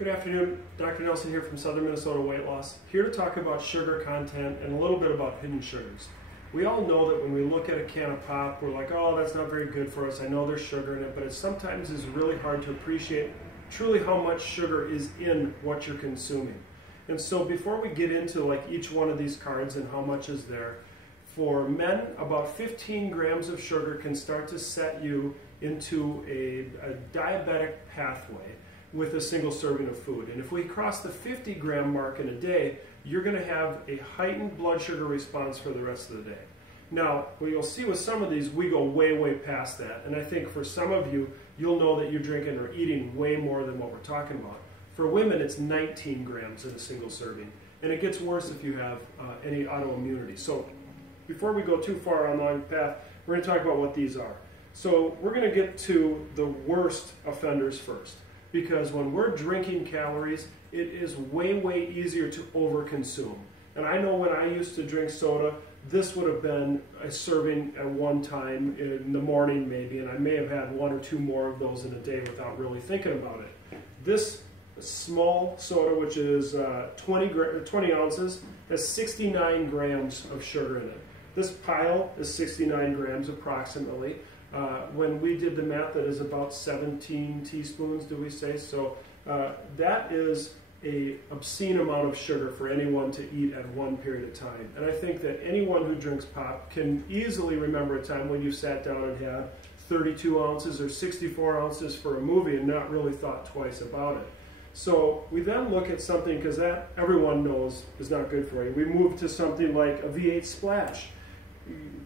Good afternoon, Dr. Nelson here from Southern Minnesota Weight Loss, here to talk about sugar content and a little bit about hidden sugars. We all know that when we look at a can of pop, we're like, oh, that's not very good for us. I know there's sugar in it, but it sometimes is really hard to appreciate truly how much sugar is in what you're consuming. And so before we get into like each one of these cards and how much is there, for men, about 15 grams of sugar can start to set you into a diabetic pathway with a single serving of food. And if we cross the 50 gram mark in a day, you're going to have a heightened blood sugar response for the rest of the day. Now, what you'll see with some of these, we go way, way past that. And I think for some of you, you'll know that you're drinking or eating way more than what we're talking about. For women, it's 19 grams in a single serving. And it gets worse if you have any autoimmunity. So before we go too far on the path, we're going to talk about what these are. So we're going to get to the worst offenders first. Because when we're drinking calories, it is way, way easier to overconsume. And I know when I used to drink soda, this would have been a serving at one time in the morning maybe, and I may have had one or two more of those in a day without really thinking about it. This small soda, which is 20 ounces, has 69 grams of sugar in it. This pile is 69 grams approximately. When we did the math, that is about 17 teaspoons, do we say? So that is an obscene amount of sugar for anyone to eat at one period of time. And I think that anyone who drinks pop can easily remember a time when you sat down and had 32 ounces or 64 ounces for a movie and not really thought twice about it. So we then look at something, because that everyone knows is not good for you. We move to something like a V8 Splash.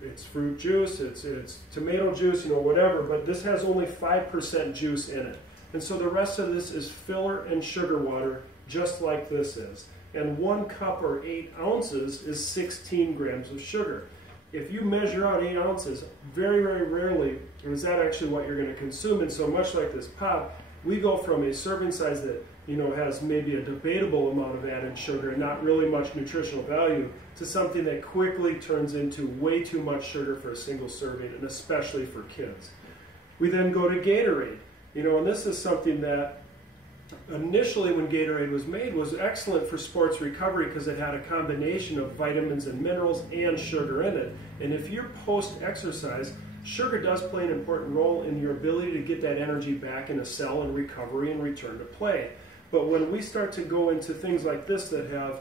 It's fruit juice, it's tomato juice, whatever, but this has only 5% juice in it. And so the rest of this is filler and sugar water, just like this is. And 1 cup or 8 ounces is 16 grams of sugar. If you measure out 8 ounces, very, very rarely is that actually what you're going to consume. And so much like this pop, we go from a serving size that has maybe a debatable amount of added sugar and not really much nutritional value to something that quickly turns into way too much sugar for a single serving, and especially for kids. We then go to Gatorade, and this is something that initially when Gatorade was made was excellent for sports recovery because it had a combination of vitamins and minerals and sugar in it. And if you're post-exercise, sugar does play an important role in your ability to get that energy back in a cell and recovery and return to play. But when we start to go into things like this that have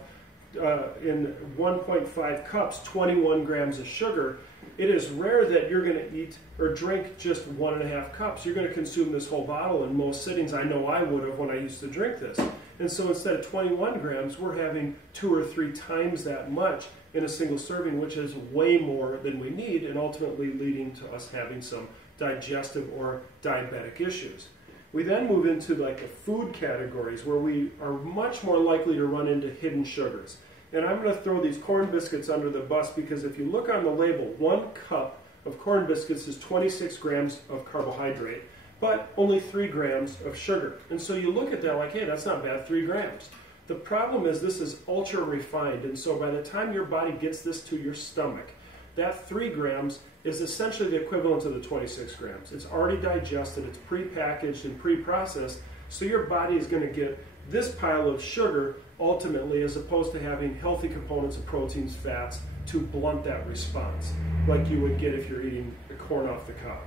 in 1.5 cups, 21 grams of sugar, it is rare that you're going to eat or drink just 1.5 cups. You're going to consume this whole bottle in most sittings. I know I would have when I used to drink this. And so instead of 21 grams, we're having 2 or 3 times that much in a single serving, which is way more than we need, and ultimately leading to us having some digestive or diabetic issues. We then move into like the food categories where we are much more likely to run into hidden sugars. And I'm going to throw these corn biscuits under the bus because if you look on the label, 1 cup of corn biscuits is 26 grams of carbohydrate, but only 3 grams of sugar. And so you look at that like, hey, that's not bad, 3 grams. The problem is this is ultra refined, and so by the time your body gets this to your stomach, that 3 grams is essentially the equivalent to the 26 grams. It's already digested, it's pre-packaged and pre-processed, so your body is going to get this pile of sugar ultimately, as opposed to having healthy components of proteins, fats, to blunt that response, like you would get if you're eating the corn off the cob.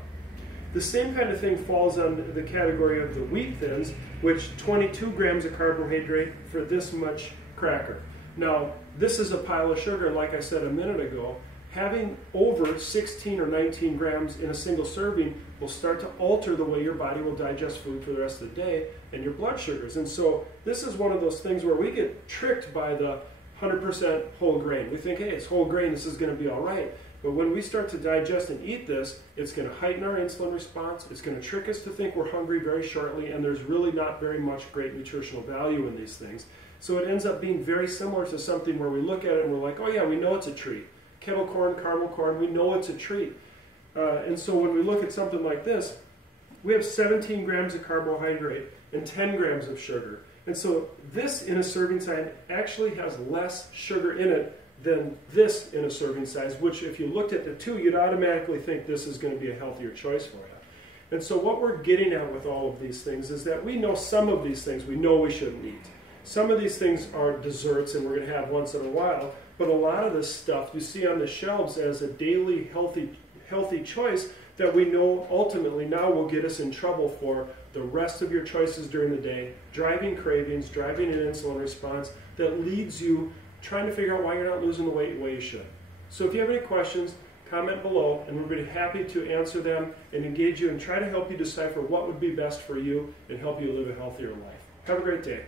The same kind of thing falls on the category of the wheat thins, which 22 grams of carbohydrate for this much cracker. Now, this is a pile of sugar, and like I said a minute ago, having over 16 or 19 grams in a single serving will start to alter the way your body will digest food for the rest of the day and your blood sugars. And so this is one of those things where we get tricked by the 100% whole grain. We think, hey, it's whole grain, this is going to be all right. But when we start to digest and eat this, it's going to heighten our insulin response, it's going to trick us to think we're hungry very shortly, and there's really not very much great nutritional value in these things. So it ends up being very similar to something where we look at it and we're like, oh yeah, we know it's a treat. Kettle corn, caramel corn, we know it's a treat. And so when we look at something like this, we have 17 grams of carbohydrate and 10 grams of sugar. And so this in a serving size actually has less sugar in it than this in a serving size, which if you looked at the two, you'd automatically think this is going to be a healthier choice for you. And so what we're getting at with all of these things is that we know some of these things we know we shouldn't eat. Some of these things are desserts and we're going to have once in a while, but a lot of this stuff you see on the shelves as a daily healthy choice that we know ultimately now will get us in trouble for the rest of your choices during the day, driving cravings, driving an insulin response that leads you trying to figure out why you're not losing the weight you should. So if you have any questions, comment below, and we'll be happy to answer them and engage you and try to help you decipher what would be best for you and help you live a healthier life. Have a great day.